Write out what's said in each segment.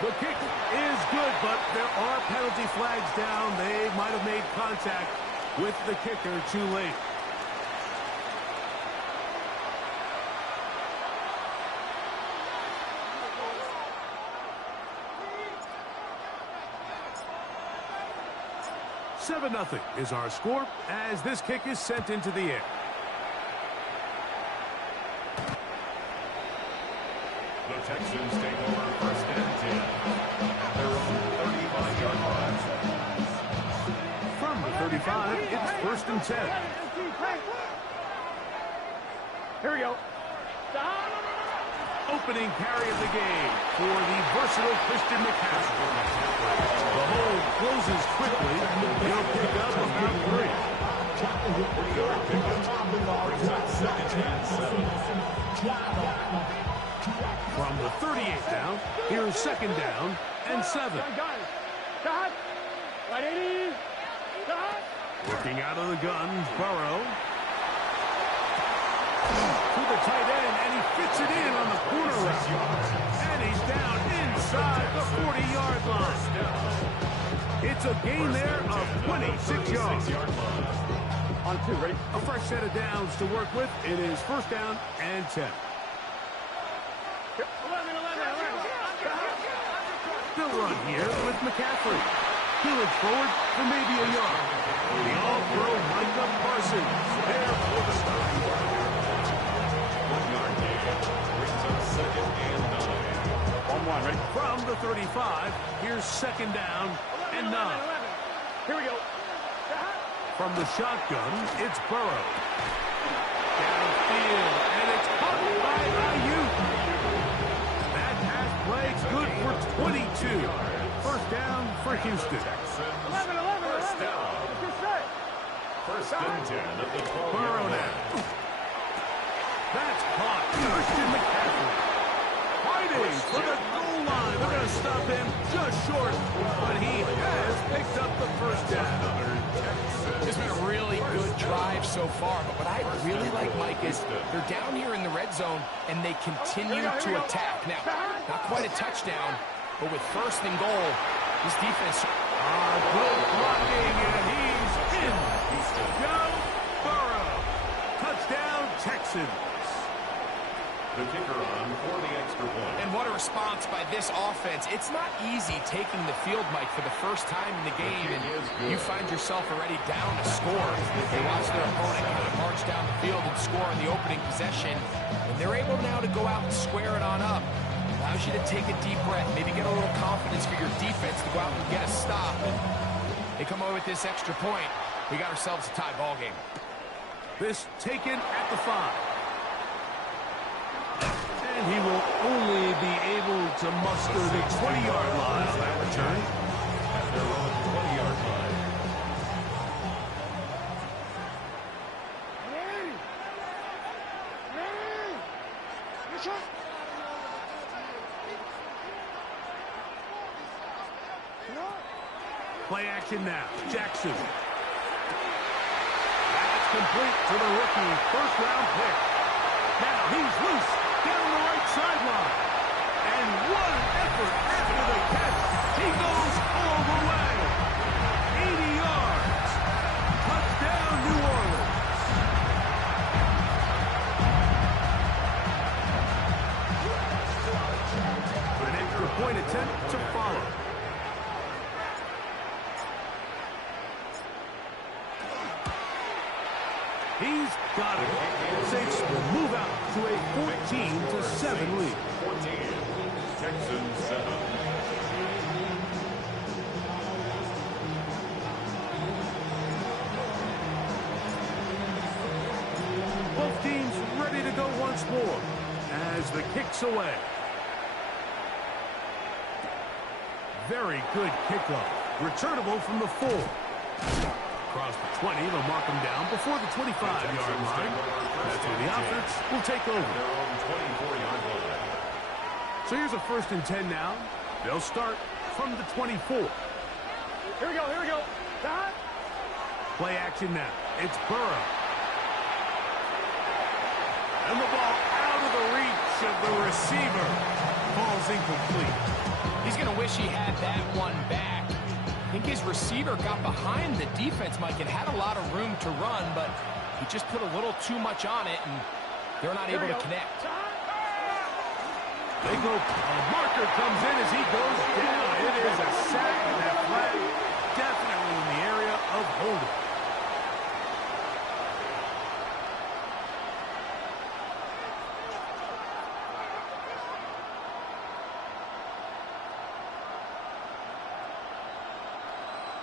The kick is good, but there are penalty flags down. They might have made contact with the kicker too late. "7-0 is our score as this kick is sent into the air. The Texans take over first and 10 at their own 35-yard line. From the 35, it's first and 10. Here we go. Opening carry of the game for the versatile Christian McCaffrey. The hole closes quickly. He'll pick up about 3. 40-yard pickup brings up second and 7. From the 38 down, here's second down and 7. Working out of the gun, Burrow. To the tight end, and he fits it in on the corner route. And he's down inside the 40-yard line. It's a gain there of 26 yards. On 2, ready? A fresh set of downs to work with. It is first down and 10. They'll run here with McCaffrey. He looks forward for maybe a yard. The all-pro Micah Parsons there for the stop. 1-yard gain brings up second and 9. 1-1, ready? From the 35, here's second down and 9. Here we go. From the shotgun, it's Burrow. Downfield, and it's caught by Ayuk. That pass play good for 22. First down for Houston. First down. First and 10 at the 12-yard Burrow line. now. That's caught. Christian McCaffrey. Fighting for the goal line. They're going to stop him just short, but he has picked up the first down. It's been a really good drive so far, but what I really like, Mike, is they're down here in the red zone, and they continue to attack. Now, not quite a touchdown, but with first and goal, this defense... Good blocking, and he's in. Joe Burrow. Touchdown, Texans. The kicker on for the extra point. And what a response by this offense. It's not easy taking the field, Mike, for the first time in the game, and you find yourself already down to score. They watch their opponent kind of march down the field and score in the opening possession, and they're able now to go out and square it on up. Allows you to take a deep breath, maybe get a little confidence for your defense to go out and get a stop. And they come away with this extra point. We got ourselves a tie ball game. This taken at the 5. And he will only be able to muster the 20-yard line on that return. At their own 20-yard line. Play action now. Jackson. That's complete to the rookie. First-round pick. Now he's loose down the right sideline. And what an effort after the catch. He goes all the way. 80 yards. Touchdown, New Orleans. An extra point attempt to follow. He's got it. Saints will move out to a 14-7 lead. 14. Texans 7. Both teams ready to go once more as the kick's away. Very good kickoff. Returnable from the 4. Across the 20, they'll mark him down before the 25-yard line. That's where the offense will take over. Their own 24-yard line. So here's a first and 10 now. They'll start from the 24. Here we go, here we go. Play action now. It's Burrow. And the ball out of the reach of the receiver. falls incomplete. He's going to wish he had that one back. I think his receiver got behind the defense, Mike, and had a lot of room to run, but he just put a little too much on it, and they're not able to connect. They go, a marker comes in as he goes down. It is a sack, and that flag definitely in the area of holding.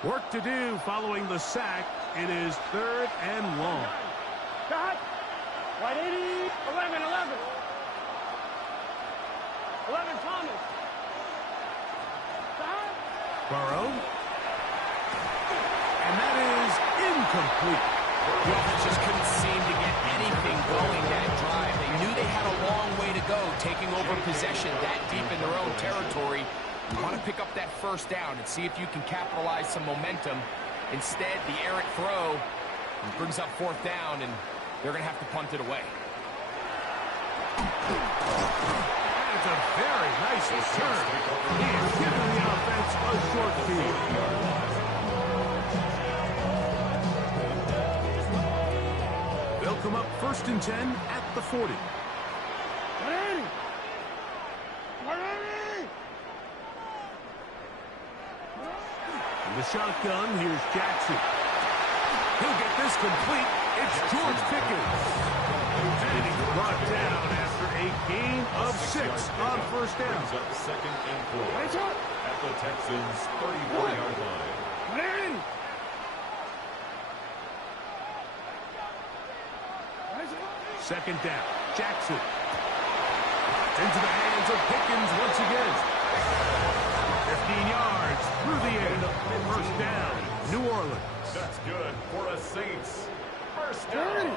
Work to do following the sack. It is 3rd and long. Cut. 180. 11, 11. 11, Thomas. Cut. Burrow. And that is incomplete. The offense just couldn't seem to get anything going that drive. They knew they had a long way to go, taking over possession that deep in their own territory. You want to pick up that first down and see if you can capitalize some momentum. Instead, the errant throw brings up 4th down, and they're going to have to punt it away. That's a very nice return. He is giving the offense a short field. They'll come up 1st and 10 at the 40. The shotgun, here's Jackson. He'll get this complete. It's George Pickens. And he's brought down after a gain of 6 on 1st down. Brings up 2nd and 4 at the Texans' 34-yard line. 2nd down. Jackson. Into the hands of Pickens once again. 15 yards through the air. 1st down, New Orleans. That's good for a Saints. 1st down.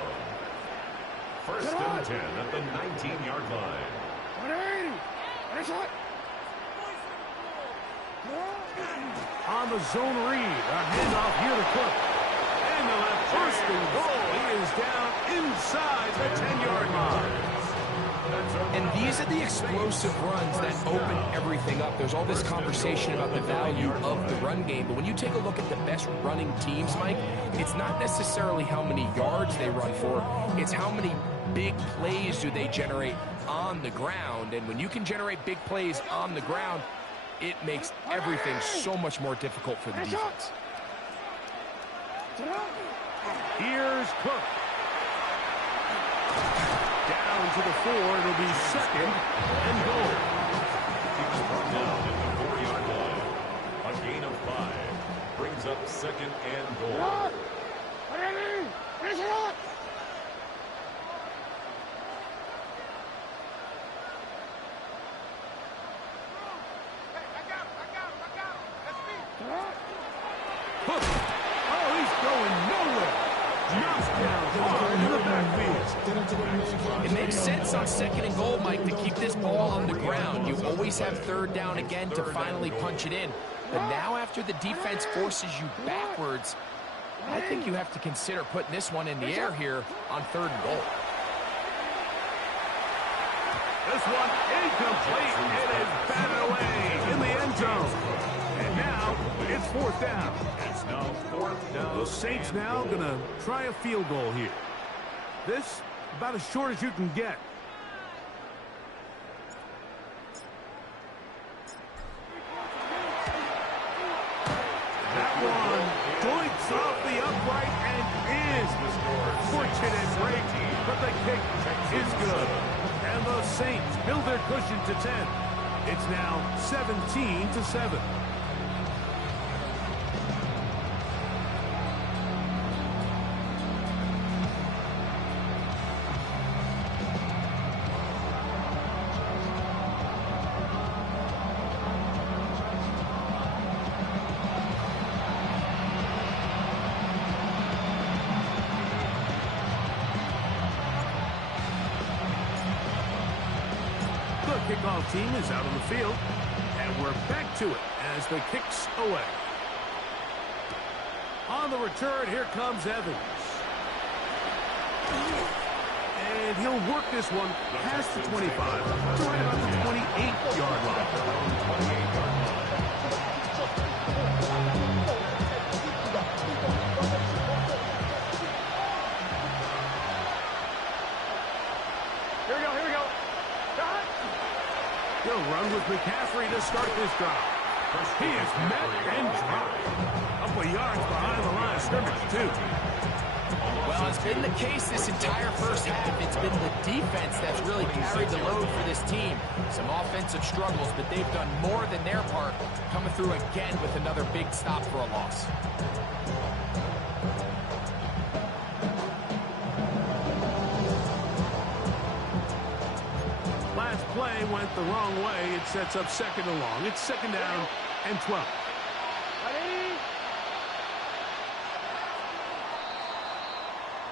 1st and 10 at the 19-yard line. On the zone read, a handoff here to Cook. And they'll have 1st and goal. He is down inside the 10-yard line. And these are the explosive runs that open everything up. There's all this conversation about the value of the run game, but when you take a look at the best running teams, Mike, it's not necessarily how many yards they run for, it's how many big plays do they generate on the ground. And when you can generate big plays on the ground, it makes everything so much more difficult for the defense. Here's Cook. Down to the 4, it'll be 2nd and goal. He was brought down at the 4-yard line. A gain of 5 brings up 2nd and goal. Cook. Oh, he's going nowhere. Knocks down hard in the backfield. It makes sense on 2nd and goal, Mike, to keep this ball on the ground. You always have 3rd down again to finally punch it in. But now after the defense forces you backwards, I think you have to consider putting this one in the air here on 3rd and goal. This one incomplete. It is batted away in the end zone. And now it's 4th down. It's now 4th down. The Saints now going to try a field goal here. This about as short as you can get. That one joints off the upright and is fortunate break, but the kick is good. And the Saints build their cushion to 10. It's now 17-7. Kickoff team is out on the field, and we're back to it as the kick's away. On the return, here comes Evans. And he'll work this one past the 25 to right about the 28-yard line. Here we go, here we go. He'll run with McCaffrey to start this drive. He is met and dropped. Couple of yards behind the line of scrimmage, too. Well, it's been the case this entire first half. It's been the defense that's really carried the load for this team. Some offensive struggles, but they've done more than their part, coming through again with another big stop for a loss. Last play went the wrong way. It sets up second and long. It's second down and 12.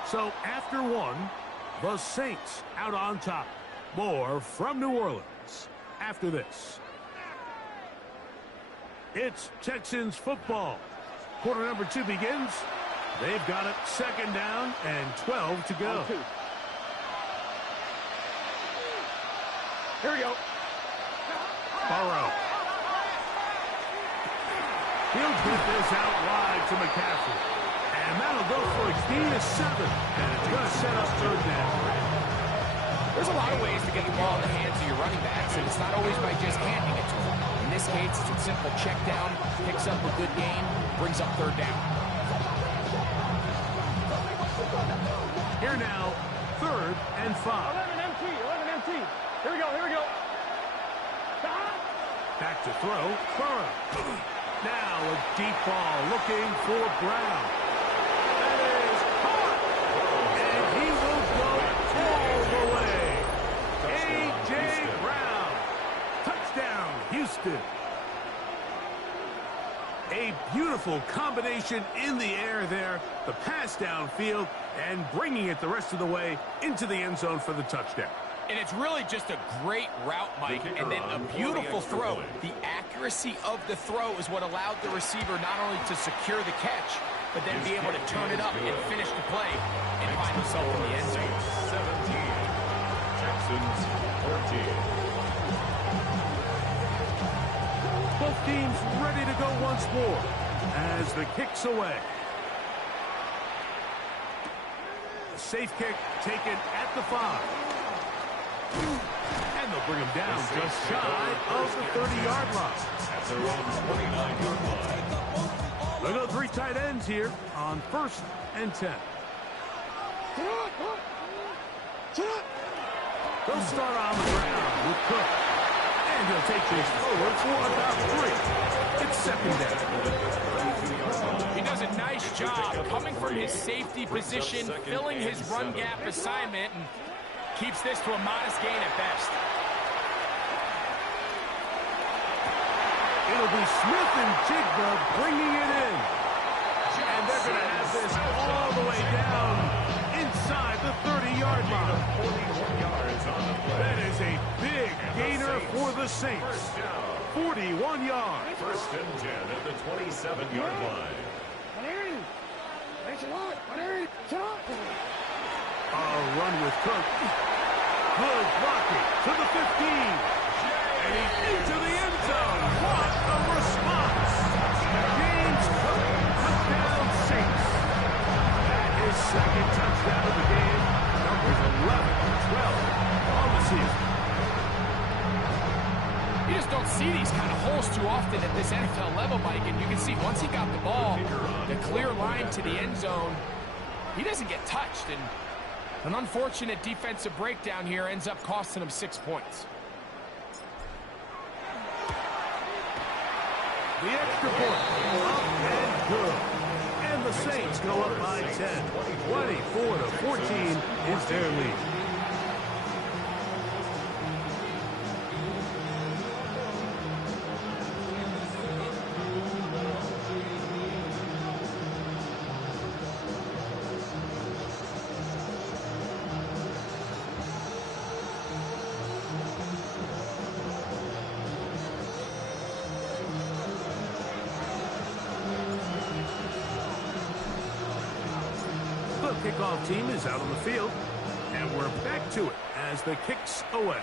So after one, the Saints out on top. More from New Orleans after this. It's Texans football. Quarter number 2 begins. They've got it second down and 12 to go. Here we go. Burrow. He'll get this out wide to McCaffrey. And that'll go for a gain of 7. And it's going to set up third down. There's a lot of ways to get the ball in the hands of your running backs, and it's not always by just handing it to them. In this case, it's a simple check down, picks up a good gain, brings up third down. Here now, third and 5. 11 empty. Here we go, here we go. Back to throw, Burrow. Now a deep ball looking for Brown. That is caught. And he will go all the way. A.J. Brown. Touchdown, Houston. A beautiful combination in the air there. The pass downfield and bringing it the rest of the way into the end zone for the touchdown. And it's really just a great route, Mike, and then a beautiful throw. The accuracy of the throw is what allowed the receiver not only to secure the catch, but then be able to turn it up and finish the play and find himself in the end zone. 17, Texans 14. Both teams ready to go once more as the kick's away. A safe kick taken at the 5. And they'll bring him down just shy of the 30-yard line. At their own 29-yard line. They'll go 3 tight ends here on 1st and 10. They'll start on the ground with Cook. And he'll take this forward for about 3. It's second down. He does a nice job coming from his safety position, filling his run gap assignment, and keeps this to a modest gain at best. It'll be Smith and Jigba bringing it in. And they're going to have this all the way down inside the 30-yard line. 41 yards on the play. That is a big gainer for the Saints. 41 yards. 1st and 10 at the 27-yard line. A run with Cook. Good blocking to the 15. And he's into the end zone. What a response. James Cook, touchdown Saints. That is second touchdown of the game. Numbers 11 and 12 on the season. You just don't see these kind of holes too often at this NFL level, Mike, and you can see once he got the ball, the clear line to the end zone, he doesn't get touched, and an unfortunate defensive breakdown here ends up costing him 6 points. The extra point, up and good. And the Saints go up by 10. 24-14 is their lead. Kickoff team is out on the field. And And we're back to it as the kick's away.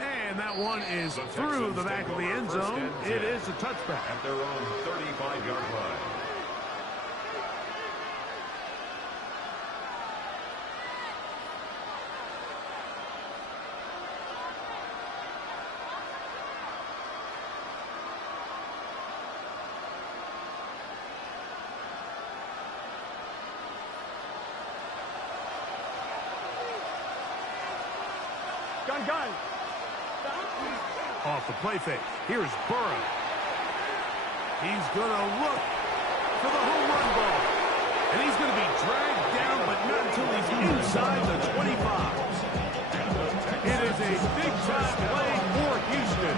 And that one is through the back of the end zone. It is a touchback. At their own 35-yard line. Gun. Off the play fake. Here's Burrow. He's going to look for the home run ball. And he's going to be dragged down, but not until he's inside the 25. It is a big-time play for Houston.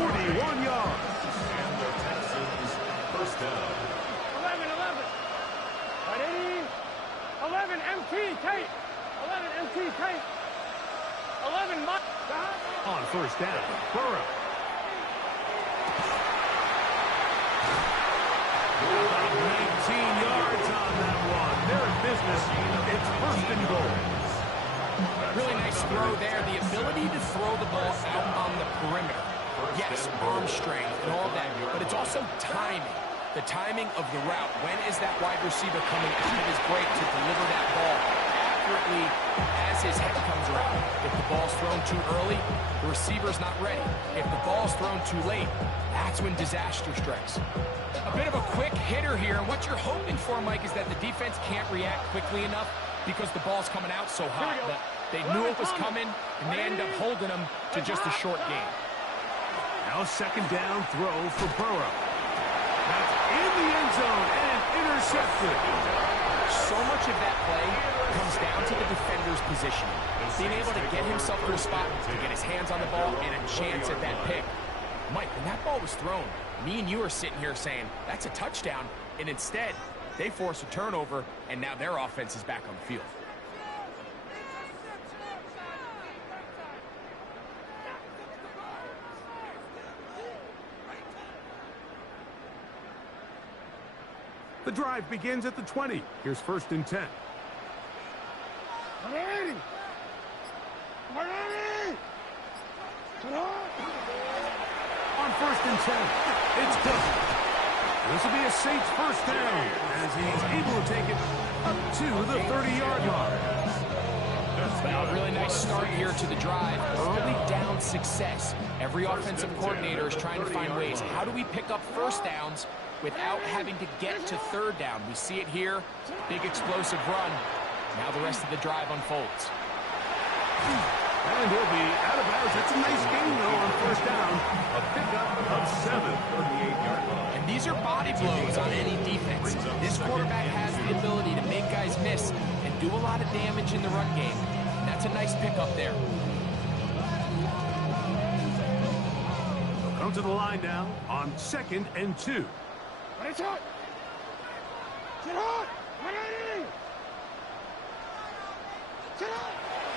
41 yards. And the Texans first down. 11. Ready? 11 MT, Kate. 11 MT, Kate. 11 Mike. On first down, Burrow. About 19 yards on that one. They're in business. It's first and goal. Really nice throw there. The ability to throw the ball out on the perimeter. Yes, arm strength and all that, but it's also timing. The timing of the route. When is that wide receiver coming out of his break to deliver that ball accurately as his head comes around? If the ball's thrown too early, the receiver's not ready. If the ball's thrown too late, that's when disaster strikes. A bit of a quick hitter here, and what you're hoping for, Mike, is that the defense can't react quickly enough because the ball's coming out so hot. But they knew it was coming, and they end up holding them to just a short game. Now second down throw for Burrow. That's in the end zone and intercepted. So much of that play comes down to the defender's positioning. Being able to get himself to a spot to get his hands on the ball and a chance at that pick. Mike, when that ball was thrown, me and you are sitting here saying, that's a touchdown, and instead, they force a turnover, and now their offense is back on the field. The drive begins at the 20. Here's first and 10. On first and 10, it's Cook. This will be a Saints first down as he's able to take it up to the 30-yard line. Well, a really nice start here to the drive. Early down success. Every offensive coordinator is trying to find ways. How do we pick up first downs without having to get to third down? We see it here. Big explosive run. Now the rest of the drive unfolds. And he'll be out of bounds. It's a nice gain, though, on first down. A pickup of 7 on the 8-yard line. And these are body blows on any defense. This quarterback has the ability to make guys miss and do a lot of damage in the run game. And that's a nice pickup there. They'll come to the line now on 2nd and 2.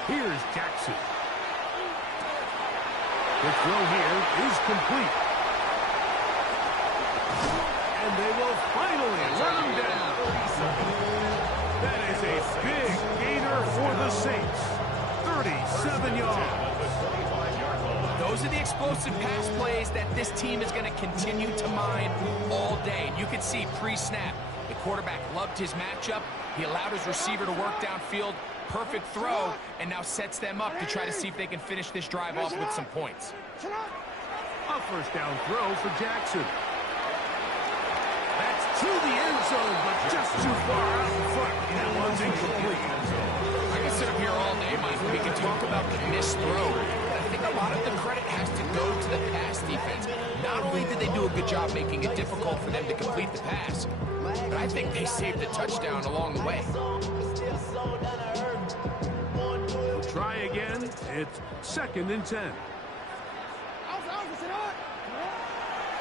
Here's Jackson. The throw here is complete. And they will finally run him down. That is a big gainer for the Saints. 37 yards. Those are the explosive pass plays that this team is going to continue to mine all day. And you can see pre-snap, the quarterback loved his matchup. He allowed his receiver to work downfield. Perfect throw, and now sets them up to try to see if they can finish this drive off with some points. A first down throw for Jackson. That's to the end zone, but just too far out in front. That one's incomplete. I can sit up here all day, Mike. We can talk about the missed throw. But I think a lot of the credit has to go to the pass defense. Not only did they do a good job making it difficult for them to complete the pass, but I think they saved the touchdown along the way. Try again. It's 2nd and 10.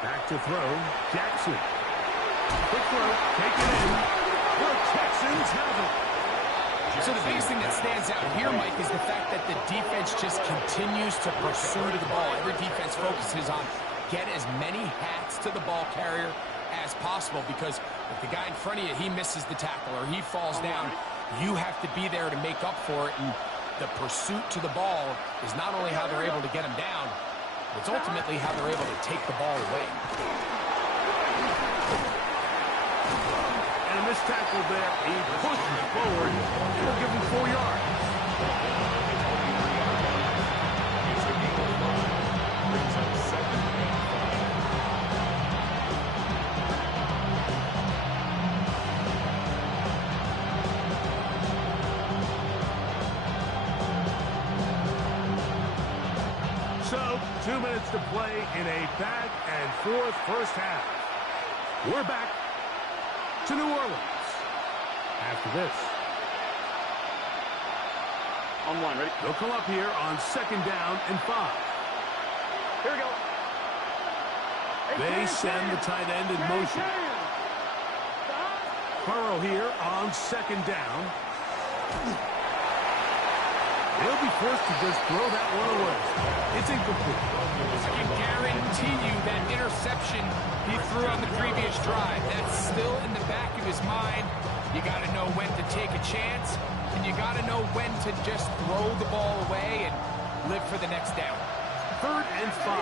Back to throw. Jackson. Quick throw. Take it in. The Texans have it. So the biggest thing that stands out here, Mike, is the fact that the defense just continues to pursue the ball. Every defense focuses on get as many hats to the ball carrier as possible, because if the guy in front of you, he misses the tackle or he falls down, you have to be there to make up for it, and the pursuit to the ball is not only how they're able to get him down, it's ultimately how they're able to take the ball away. And a missed tackle there. He pushes forward. It'll give him 4 yards. So, 2 minutes to play in a back-and-forth first half. We're back to New Orleans after this. On one, ready? They'll come up here on 2nd down and 5. Here we go. They send the tight end in motion. Burrow here on 2nd down. He'll be forced to just throw that one away. It's incomplete. I can guarantee you that interception he threw on the previous drive, that's still in the back of his mind. You got to know when to take a chance, and you got to know when to just throw the ball away and live for the next down. 3rd and 5.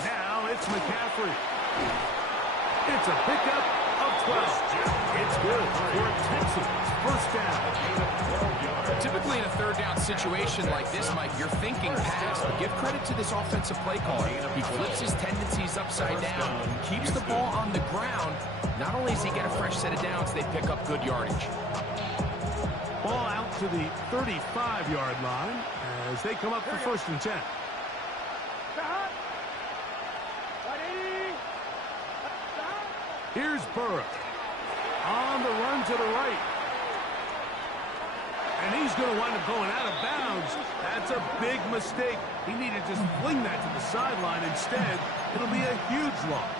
Now it's McCaffrey. It's a pickup of 12. It's good for Texans. First down. Typically in a 3rd down situation like this, Mike, you're thinking pass, but give credit to this offensive play caller. He flips his tendencies upside down, keeps the ball on the ground. Not only does he get a fresh set of downs, they pick up good yardage. Ball out to the 35-yard line as they come up for 1st and 10. Here's Burrow on the run to the right. And he's going to wind up going out of bounds. That's a big mistake. He needed to just fling that to the sideline. Instead, it'll be a huge loss.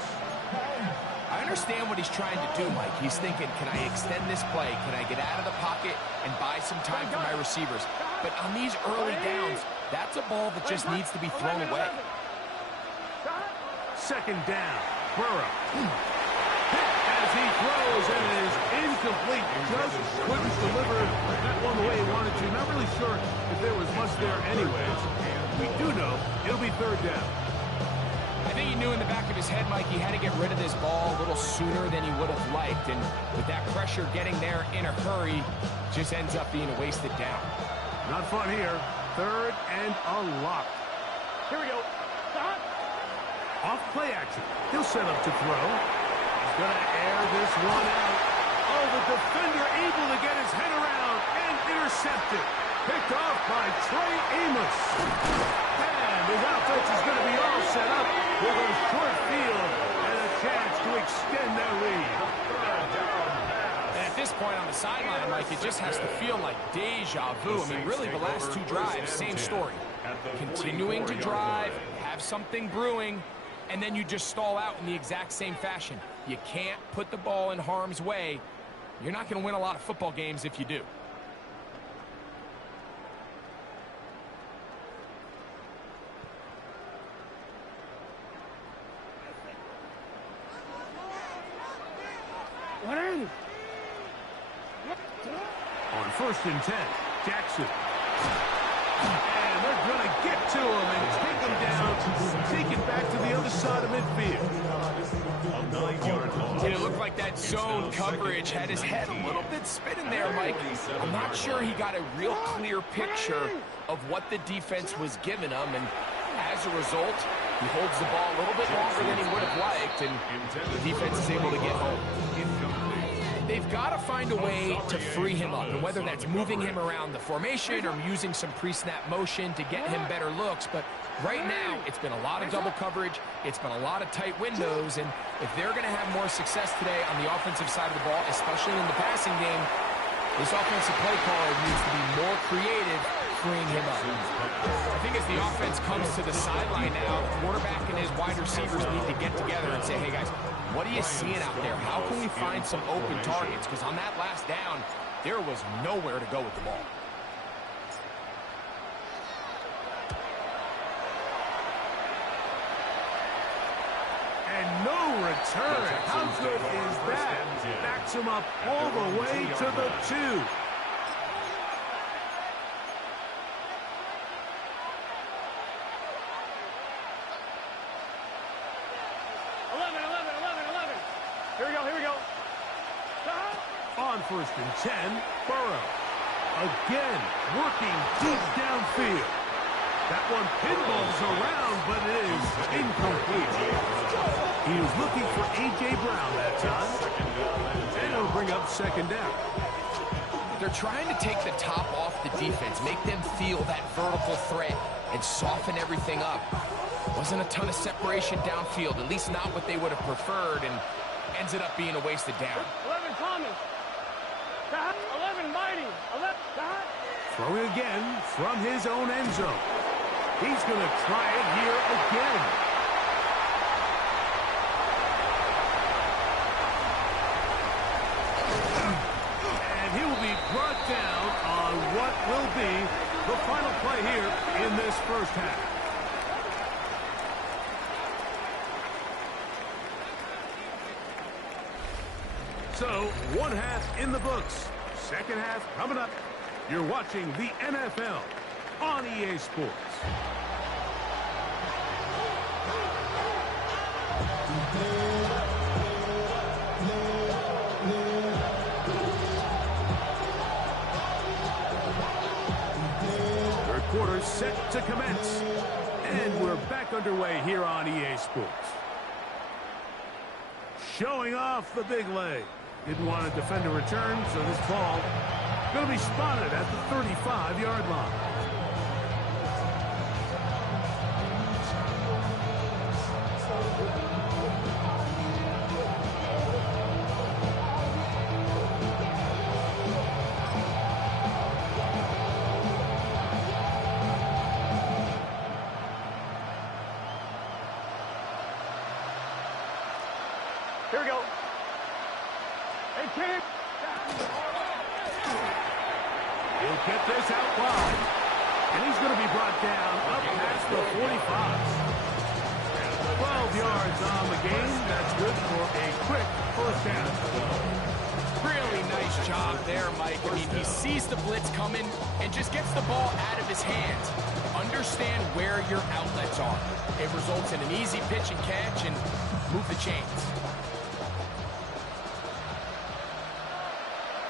I understand what he's trying to do, Mike. He's thinking, can I extend this play? Can I get out of the pocket and buy some time for my receivers? But on these early downs, that's a ball that just needs to be thrown away. 2nd down. Burrow. As he throws, and it is incomplete. Just couldn't deliver that one the way he wanted to. Not really sure if there was much there anyways. We do know it'll be 3rd down. I think he knew in the back of his head, Mike, he had to get rid of this ball a little sooner than he would have liked. And with that pressure getting there in a hurry, just ends up being a wasted down. Not fun here. 3rd and a lot. Here we go. Off play action. He'll set up to throw. He's going to air this one out. Oh, the defender able to get his head around and intercepted. Picked off by Trey Amos. And his offense is going to be all set up with a short field and a chance to extend their lead. And at this point on the sideline, Mike, it just has to feel like deja vu. I mean, really, the last 2 drives, same story. Continuing to drive, have something brewing, and then you just stall out in the exact same fashion. You can't put the ball in harm's way. You're not going to win a lot of football games if you do. On 1st and 10, Jackson. And they're going to get to him and take him down, take it back to the other side of midfield. And it looked like that zone coverage had his head a little bit spinning there, Mike. I'm not sure he got a real clear picture of what the defense was giving him, and as a result, he holds the ball a little bit longer than he would have liked, and the defense is able to get home. They've got to find a way to free him up, and whether that's moving him around the formation or using some pre-snap motion to get him better looks. But right now, it's been a lot of double coverage. It's been a lot of tight windows, and if they're going to have more success today on the offensive side of the ball, especially in the passing game, this offensive play caller needs to be more creative, freeing him up. I think as the offense comes to the sideline now, the quarterback and his wide receivers need to get together and say, hey, guys, what are you seeing out there? How can we find some open targets? Because on that last down, there was nowhere to go with the ball. And return. How good is that? Backs him up all the way to the 2. Here we go. On 1st and 10, Burrow. Again, working deep downfield. That one pinballs around, but it is incomplete. He was looking for A.J. Brown that time. And it'll bring up 2nd down. They're trying to take the top off the defense, make them feel that vertical threat, and soften everything up. Wasn't a ton of separation downfield, at least not what they would have preferred, and ended up being a wasted down. 11 Thomas. 11 Mighty. 11. Throwing again from his own end zone. He's going to try it here again. And he will be brought down on what will be the final play here in this first half. So, 1 half in the books. 2nd half coming up. You're watching the NFL on EA Sports. Third quarter set to commence. And we're back underway here on EA Sports. Showing off the big leg. Didn't want to defend a return, so this ball going to be spotted at the 35-yard line. Here we go. Hey, kid. He'll get this out wide. And he's going to be brought down up past the 45. 12 yards on the game. That's good for a quick first down. Really nice job there, Mike. I mean, he sees the blitz coming and just gets the ball out of his hands. Understand where your outlets are. It results in an easy pitch and catch and move the chains.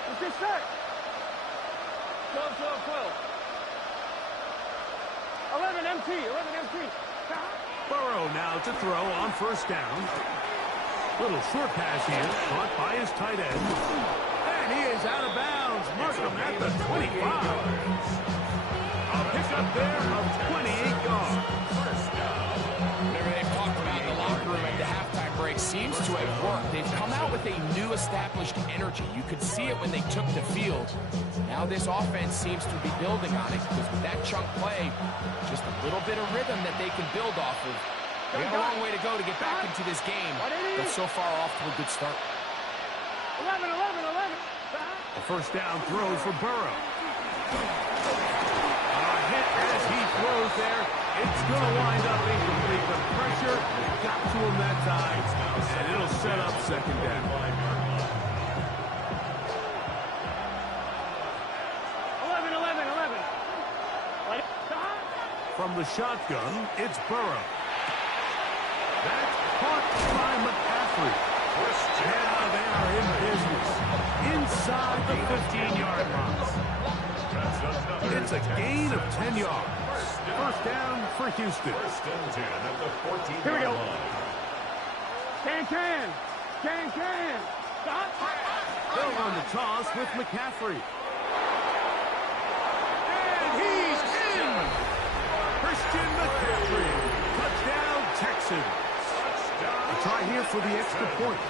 Let's get set. 12, 12, 12. 11 MT, 11 MT. Burrow now to throw on first down. Little short pass here, caught by his tight end. And he is out of bounds. Mark him at the 25. A pickup there of 28 yards. Whatever they've talked about in the locker room at the halftime break seems to have worked. They've come out with a new established energy. You could see it when they took the field. Now this offense seems to be building on it because with that chunk play, just a little bit of rhythm that they can build off of. They have a long way to go to get back into this game, but so far off to a good start. 11, 11, 11. The first down throws for Burrow. A hit as he throws there. It's going to wind up incomplete. The pressure got to him that time, and it'll set up second down. 11, 11, 11. From the shotgun, it's Burrow. That's caught by McCaffrey. Now they are in business. Inside the 15-yard line. It's a gain of 10 yards. First down for Houston. First and 10 at the 14-yard Here we go. line. Can. Stop. They'll run the toss with McCaffrey. And he's in! Christian McCaffrey. Touchdown, Texans. A try here for the extra point.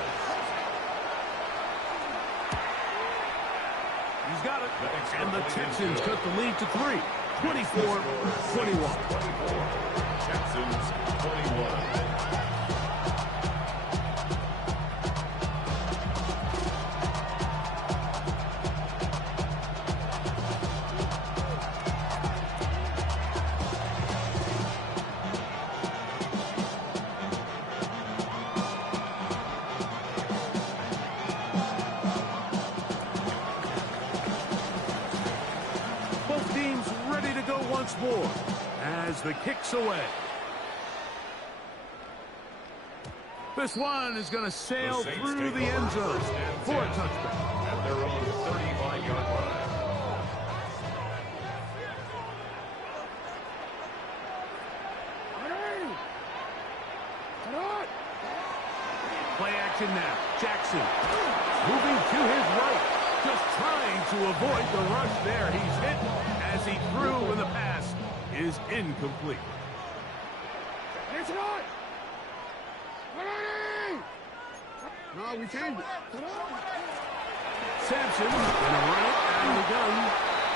He's got it. And the Texans cut the lead to 3. 24-21. Texans 21. once more as the kick's away. This one is going to sail through the end zone for a touchdown. At their own 35-yard line. Play action now. Jackson moving to his right. Just trying to avoid the rush there. He's hit as he threw when the pass is incomplete. No, we can't. Sampson gonna run it out of the gun.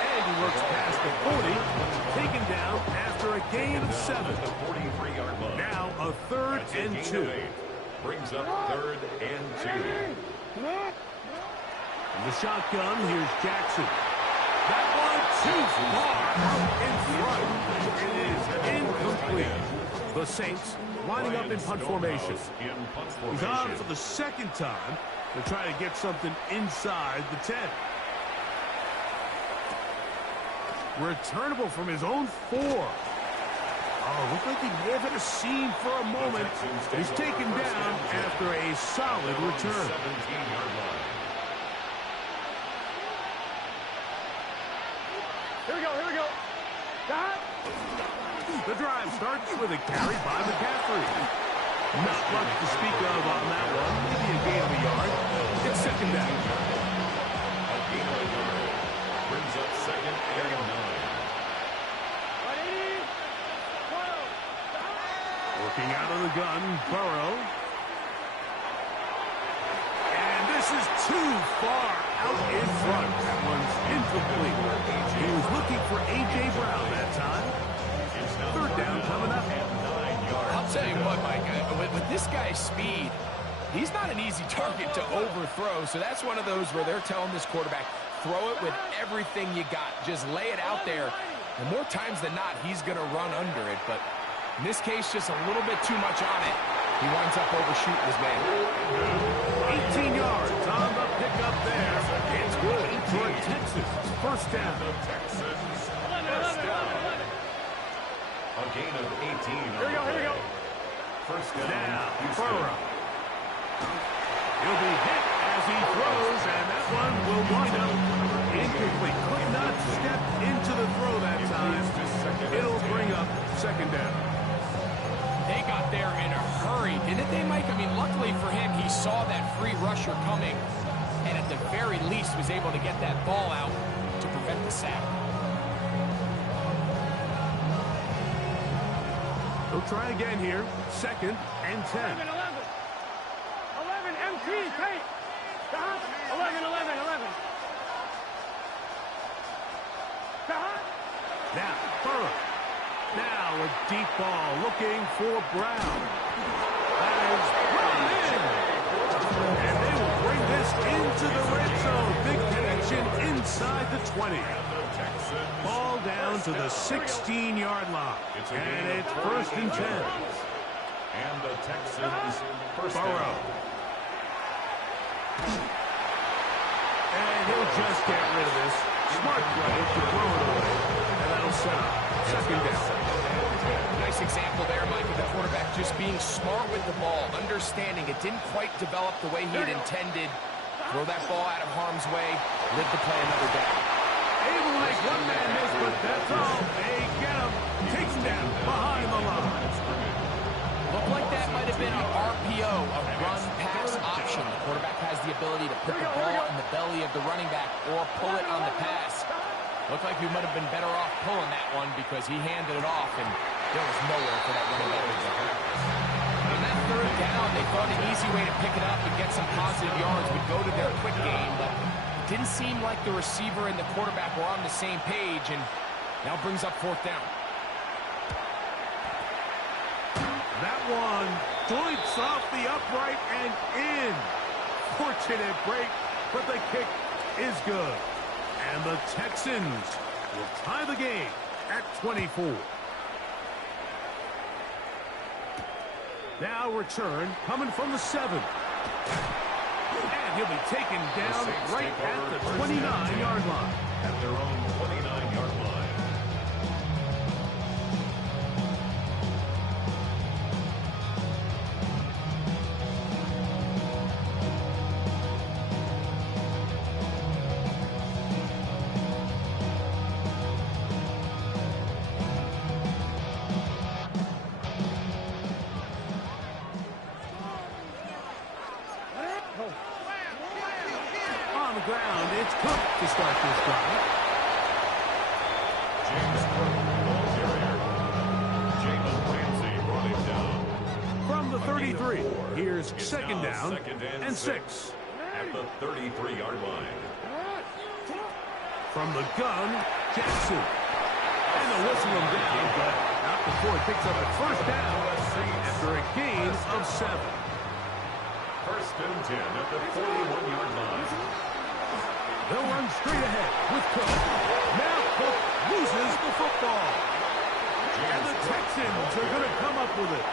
And he works past the 40. Taken down after a gain of 7. The 43-yard line. Now a 3rd and 2. Brings up 3rd and 2. From the shotgun, here's Jackson. That one too far out in front. It is incomplete. The Saints lining up in punt formation. He's on for the 2nd time to try to get something inside the 10. Returnable from his own 4. Oh, looked like he may have hit a seam for a moment. He's taken down after a solid return. 17-yard line. Here we go. Got. The drive starts with a carry by McCaffrey. Not much to speak of on that one. Maybe a gain of a yard. It's 2nd down. A gain of a yard. Brings up 2nd and 9. Working out of the gun, Burrow. And this is too far out in front. That one's incomplete. He was looking for A.J. Brown that time. 3rd down coming up. I'll tell you what, Mike, with this guy's speed, he's not an easy target to overthrow. So that's one of those where they're telling this quarterback, throw it with everything you got. Just lay it out there. And more times than not, he's going to run under it. But in this case, just a little bit too much on it. He winds up overshooting his man. 18 yards on the pickup there. It's good for Texas. 1st down. A gain of 18. Here we go. 1st down. Now, Houston. Burrow. He'll be hit as he throws, and that one will wind up incomplete. Could not step into the throw that time. It'll bring up 2nd down. They got there in a hurry, didn't they, Mike? I mean, luckily for him, he saw that free rusher coming, and at the very least was able to get that ball out to prevent the sack. They'll try again here. 2nd and 10. 11, M3, tight. 11. Now, Burrow. Now a deep ball looking for Brown. That is brought in. And they will bring this into the red zone. Big connection inside the 20. Ball down to the 16-yard line. And it's 1st and 10. And the Texans first Burrow. down. And he'll just get rid of this. Smart play to throw it away. And that'll set up 2nd down. Nice example there, Mike, of the quarterback just being smart with the ball, understanding it didn't quite develop the way he had intended. Throw that ball out of harm's way, live to play another down. Able to make one man miss, but that's all. They get him. Takes him down behind the line. Looked like that might have been an RPO, a run-pass option. The quarterback has the ability to put the ball in the belly of the running back or pull it on the pass. Looked like we might have been better off pulling that one because he handed it off, and there was nowhere for that running back to go. On that 3rd down, they thought an easy way to pick it up and get some positive yards would go to their quick game, but it didn't seem like the receiver and the quarterback were on the same page, and now brings up 4th down. That one joints off the upright and in. Fortunate break, but the kick is good. And the Texans will tie the game at 24. Now return coming from the 7. And he'll be taken down right at the 29-yard line. At their own 29-yard line. this drive. James Cook, ball carrier. Jalen Ramsey brought him down. From the 33, here's It's second now down second and 6. at the 33-yard line. From the gun, Jackson. And the whistle him down, but not before he picks up a first down after a gain of 7. First and 10 at the 41-yard line. They'll run straight ahead with Cook. Now Cook loses the football. And the Texans are going to come up with it.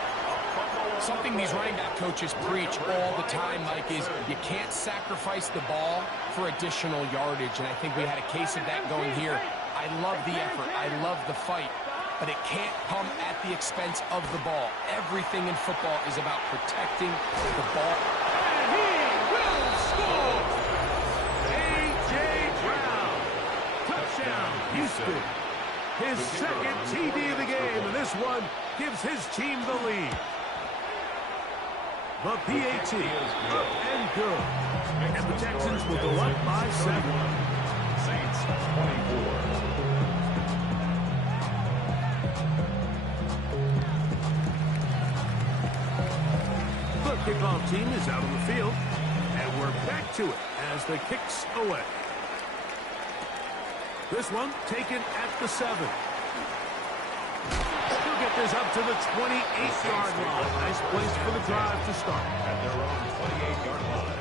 Something these running back coaches preach all the time, Mike, is you can't sacrifice the ball for additional yardage, and I think we had a case of that going here. I love the effort. I love the fight, but it can't come at the expense of the ball. Everything in football is about protecting the ball. And he will score! A.J. Brown. Touchdown, Houston. His second TD of the game, and this one gives his team the lead. The PAT up and good. And the Texans will go up by 7. Saints 24. The kickoff team is out on the field, and we're back to it as the kicks away. This one taken at the 7. He'll get this up to the 28-yard line. Nice place for the drive to start. At their own 28-yard line.